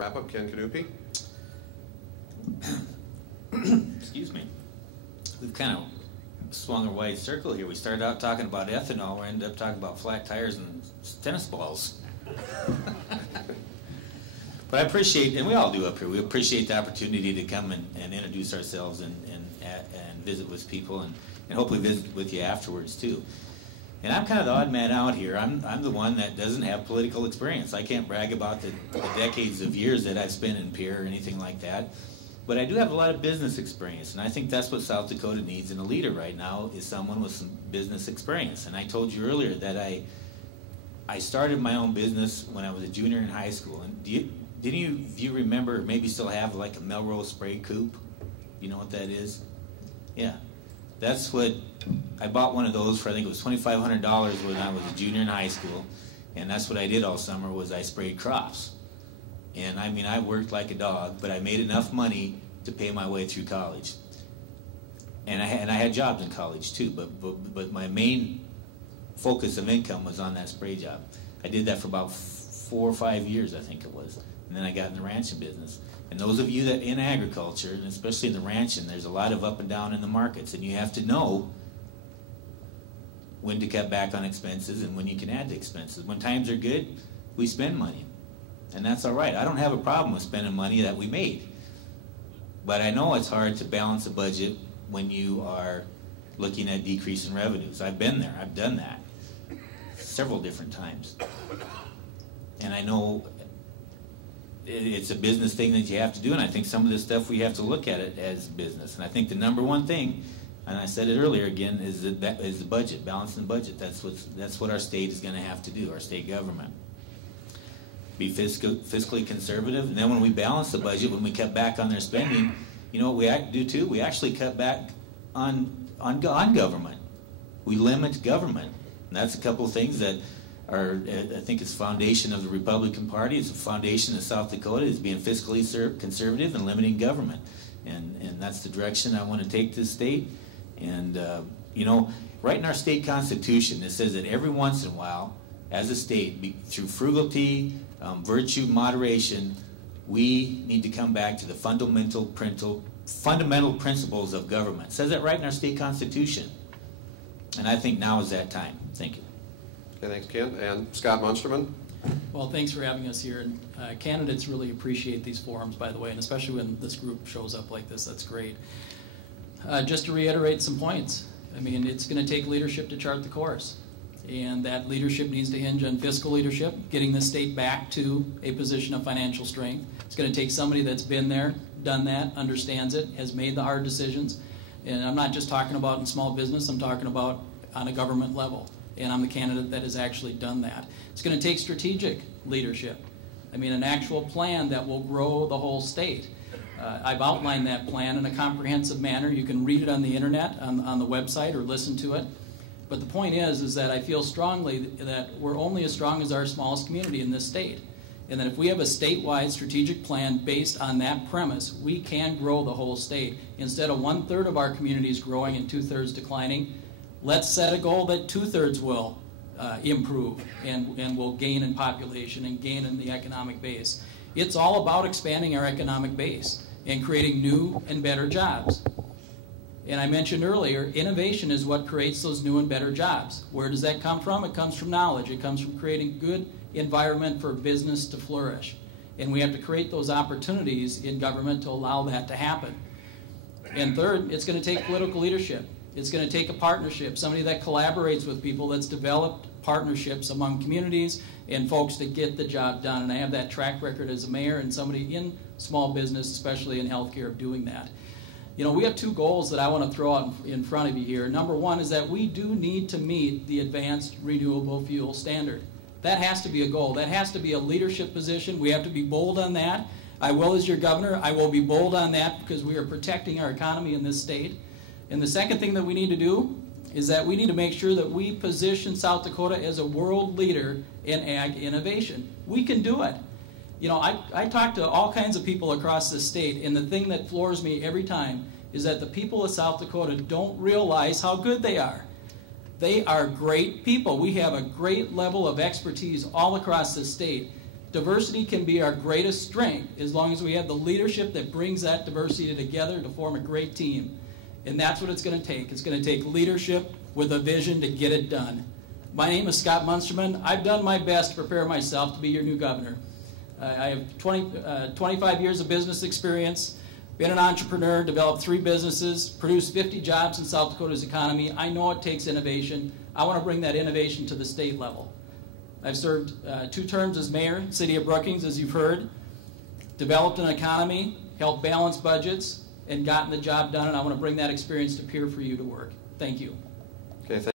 wrap up, Ken Canupi. Excuse me. We've kind of swung a wide circle here. We started out talking about ethanol, we ended up talking about flat tires and tennis balls. But I appreciate, and we all do up here, we appreciate the opportunity to come and introduce ourselves and visit with people and hopefully visit with you afterwards too. And I'm kind of the odd man out here. I'm the one that doesn't have political experience. I can't brag about the decades of years that I've spent in Pierre or anything like that. But I do have a lot of business experience, and I think that's what South Dakota needs in a leader right now, is someone with some business experience. And I told you earlier that I started my own business when I was a junior in high school. And do you remember, maybe still have like a Melrose spray coupe? You know what that is? Yeah. That's what, I bought one of those for, I think it was $2,500 when I was a junior in high school. And that's what I did all summer, was I sprayed crops. And I mean, I worked like a dog, but I made enough money to pay my way through college. And I had jobs in college too, but my main focus of income was on that spray job. I did that for about 4 or 5 years, I think it was. And then I got in the ranching business. And those of you that in agriculture, and especially in the ranching, there's a lot of up and down in the markets, and you have to know when to cut back on expenses and when you can add to expenses. When times are good, we spend money. And that's all right. I don't have a problem with spending money that we made. But I know it's hard to balance a budget when you are looking at decreasing revenues. I've been there. I've done that several different times. And I know it's a business thing that you have to do, and I think some of this stuff we have to look at it as business. And I think the number one thing, and I said it earlier again, is the budget, balancing the budget. That's what our state is going to have to do, our state government. Be fiscally conservative, and then when we balance the budget, when we cut back on their spending, you know what we do too? We actually cut back on government. We limit government, and that's a couple of things that are, I think, it's foundation of the Republican Party. It's a foundation of South Dakota, is being fiscally conservative and limiting government, and that's the direction I want to take this state. And you know, right in our state constitution, it says that every once in a while, as a state, through frugality, virtue, moderation, we need to come back to the fundamental principles of government. It says that right in our state constitution. And I think now is that time. Thank you. Okay, thanks, Ken. And Scott Munsterman. Well, thanks for having us here. And candidates really appreciate these forums, by the way, and especially when this group shows up like this. That's great. Just to reiterate some points, I mean, it's going to take leadership to chart the course. And that leadership needs to hinge on fiscal leadership, getting the state back to a position of financial strength. It's going to take somebody that's been there, done that, understands it, has made the hard decisions. And I'm not just talking about in small business, I'm talking about on a government level. And I'm the candidate that has actually done that. It's going to take strategic leadership. I mean, an actual plan that will grow the whole state. I've outlined that plan in a comprehensive manner. You can read it on the internet, on the website, or listen to it. But the point is that I feel strongly that we're only as strong as our smallest community in this state. And that if we have a statewide strategic plan based on that premise, we can grow the whole state. Instead of 1/3 of our communities growing and 2/3 declining, let's set a goal that 2/3 will improve and will gain in population and gain in the economic base. It's all about expanding our economic base and creating new and better jobs. And I mentioned earlier, innovation is what creates those new and better jobs. Where does that come from? It comes from knowledge. It comes from creating good environment for business to flourish. And we have to create those opportunities in government to allow that to happen. And third, it's going to take political leadership. It's going to take a partnership, somebody that collaborates with people, that's developed partnerships among communities and folks to get the job done. And I have that track record as a mayor and somebody in small business, especially in healthcare, of doing that. You know, we have two goals that I want to throw out in front of you here. Number one is that we do need to meet the advanced renewable fuel standard. That has to be a goal. That has to be a leadership position. We have to be bold on that. I will, as your governor, I will be bold on that because we are protecting our economy in this state. And the second thing that we need to do is that we need to make sure that we position South Dakota as a world leader in ag innovation. We can do it. You know, I talk to all kinds of people across the state, and the thing that floors me every time is that the people of South Dakota don't realize how good they are. They are great people. We have a great level of expertise all across the state. Diversity can be our greatest strength as long as we have the leadership that brings that diversity together to form a great team. And that's what it's going to take. It's going to take leadership with a vision to get it done. My name is Scott Munsterman. I've done my best to prepare myself to be your new governor. I have 25 years of business experience, been an entrepreneur, developed 3 businesses, produced 50 jobs in South Dakota's economy. I know it takes innovation. I want to bring that innovation to the state level. I've served 2 terms as mayor, City of Brookings, as you've heard, developed an economy, helped balance budgets, and gotten the job done, and I want to bring that experience to Peer for you to work. Thank you.